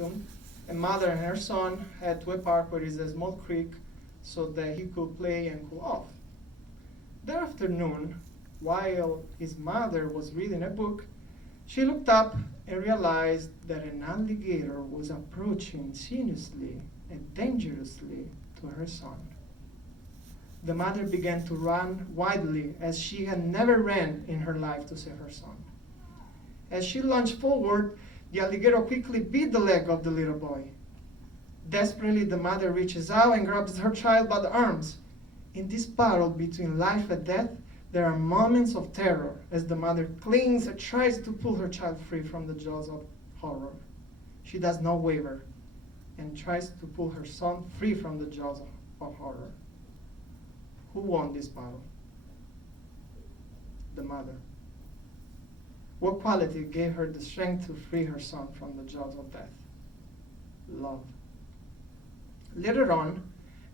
costume. A mother and her son head to a park where is a small creek so that he could play and cool off. That afternoon, while his mother was reading a book, she looked up and realized that an alligator was approaching sinuously and dangerously to her son. The mother began to run wildly as she had never ran in her life to save her son. As she lunged forward, the alligator quickly bit the leg of the little boy. Desperately, the mother reaches out and grabs her child by the arms. In this battle between life and death, there are moments of terror as the mother clings and tries to pull her child free from the jaws of horror. She does not waver and tries to pull her son free from the jaws of horror. Who won this battle? The mother. What quality gave her the strength to free her son from the jaws of death? Love. Later on,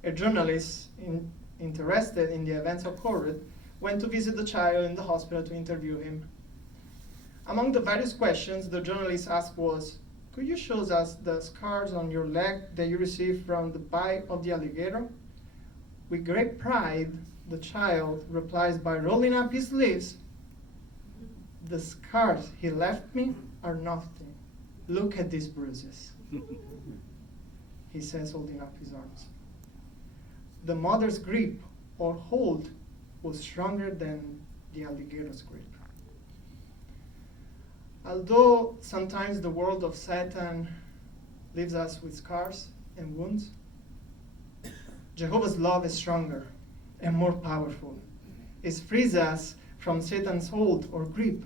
a journalist interested in the events occurred went to visit the child in the hospital to interview him. Among the various questions the journalist asked was, "Could you show us the scars on your leg that you received from the bite of the alligator?" With great pride, the child replies by rolling up his sleeves, "The scars he left me are nothing. Look at these bruises," he says, holding up his arms. The mother's grip or hold was stronger than the alligator's grip. Although sometimes the world of Satan leaves us with scars and wounds, Jehovah's love is stronger and more powerful. It frees us from Satan's hold or grip.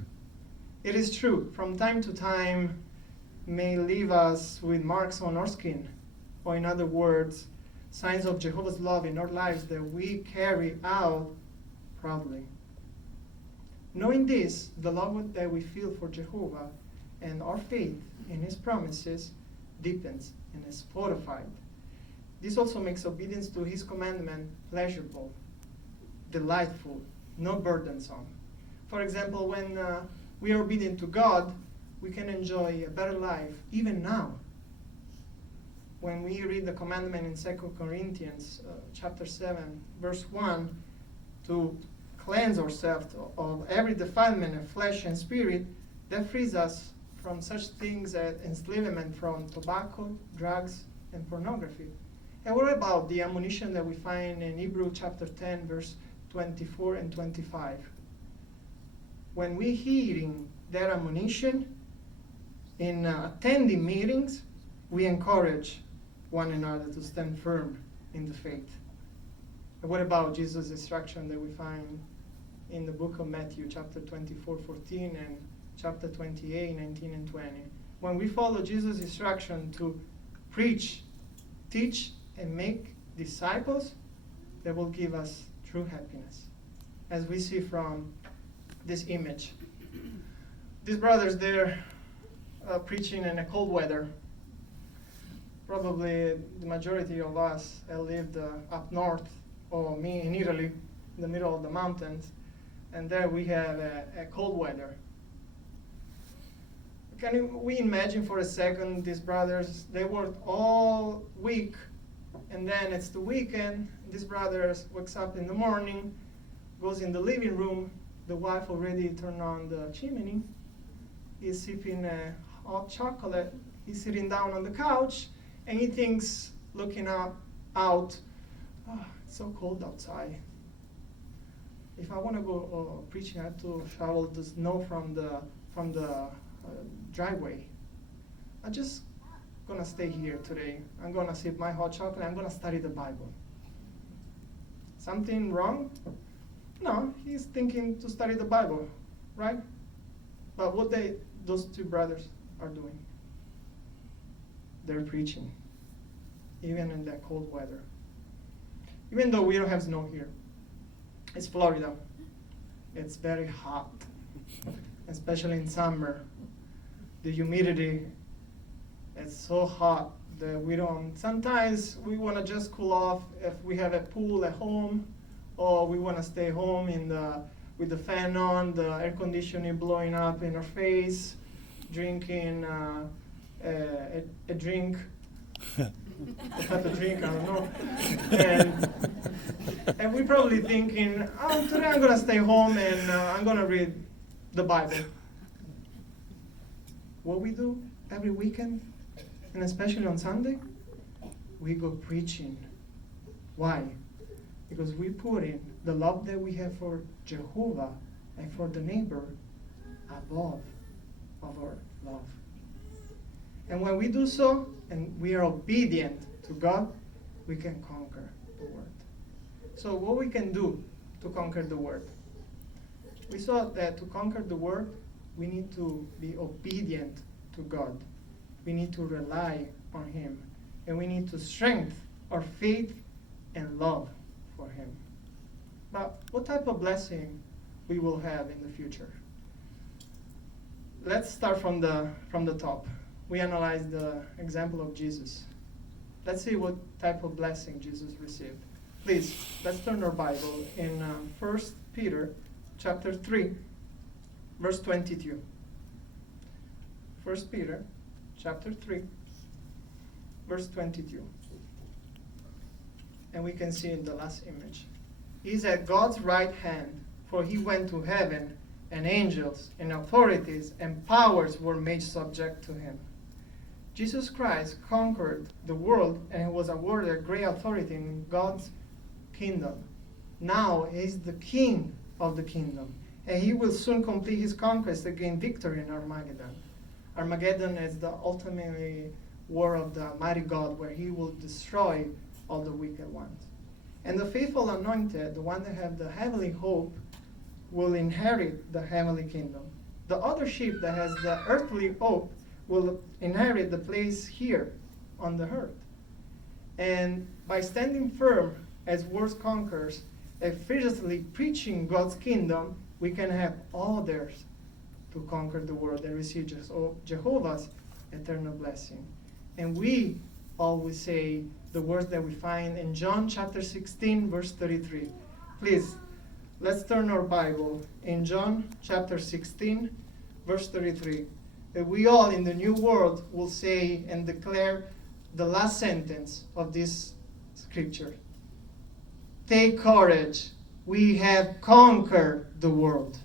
It is true, from time to time may leave us with marks on our skin, or in other words, signs of Jehovah's love in our lives that we carry out proudly. Knowing this, the love that we feel for Jehovah and our faith in his promises deepens and is fortified. This also makes obedience to his commandment pleasurable, delightful, not burdensome. For example, when we are obedient to God, we can enjoy a better life even now. When we read the commandment in 2 Corinthians chapter 7, verse 1, to cleanse ourselves of every defilement of flesh and spirit, that frees us from such things as enslavement from tobacco, drugs, and pornography. And what about the admonition that we find in Hebrews chapter 10, verse 24 and 25? When we hearing that admonition in attending meetings, we encourage one another to stand firm in the faith. And what about Jesus' instruction that we find in the book of Matthew, chapter 24, 14, and chapter 28, 19, and 20? When we follow Jesus' instruction to preach, teach, and make disciples, that will give us true happiness. As we see from this image. These brothers, they're preaching in a cold weather. Probably the majority of us lived up north, or me in Italy, in the middle of the mountains, and there we have a cold weather. Can we imagine for a second these brothers, they worked all week, and then it's the weekend, these brothers wakes up in the morning, goes in the living room, the wife already turned on the chimney, he's sipping a hot chocolate, he's sitting down on the couch, and he thinks, looking out, oh, it's so cold outside. If I want to go preaching, I have to shovel the snow from the driveway. I'm just gonna stay here today. I'm gonna sip my hot chocolate. I'm gonna study the Bible. Something wrong? No, he's thinking to study the Bible, right? But what those two brothers are doing, they're preaching, even in that cold weather. Even though we don't have snow here, it's Florida. It's very hot, especially in summer. The humidity is so hot that sometimes we want to just cool off if we have a pool at home, or we want to stay home with the fan on, the air conditioning blowing up in our face, drinking a drink, a type of drink, I don't know. And we're probably thinking, oh, today I'm going to stay home and I'm going to read the Bible. What we do every weekend, and especially on Sunday, we go preaching. Why? Because we put in the love that we have for Jehovah and for the neighbor above of our love. And when we do so, and we are obedient to God, we can conquer the world. So what we can do to conquer the world? We saw that to conquer the world, we need to be obedient to God. We need to rely on Him. And we need to strengthen our faith and love for Him. But what type of blessing we will have in the future? Let's start from the top. We analyze the example of Jesus. Let's see what type of blessing Jesus received. Please, let's turn our Bible in 1 Peter chapter 3, verse 22. 1 Peter chapter 3, verse 22. And we can see in the last image. He's at God's right hand, for He went to heaven, and angels and authorities and powers were made subject to Him. Jesus Christ conquered the world and was awarded a great authority in God's kingdom. Now He's the King of the kingdom, and He will soon complete His conquest and gain victory in Armageddon. Armageddon is the ultimately war of the mighty God, where He will destroy all the wicked ones. And the faithful anointed, the one that have the heavenly hope, will inherit the heavenly kingdom. The other sheep that has the earthly hope will inherit the place here on the earth. And by standing firm as world conquerors, and fiercely preaching God's kingdom, we can have others to conquer the world and receive Jehovah's eternal blessing. And we always say the words that we find in John chapter 16, verse 33. Please, let's turn our Bible in John chapter 16, verse 33. That we all in the new world will say and declare the last sentence of this scripture. Take courage, we have conquered the world.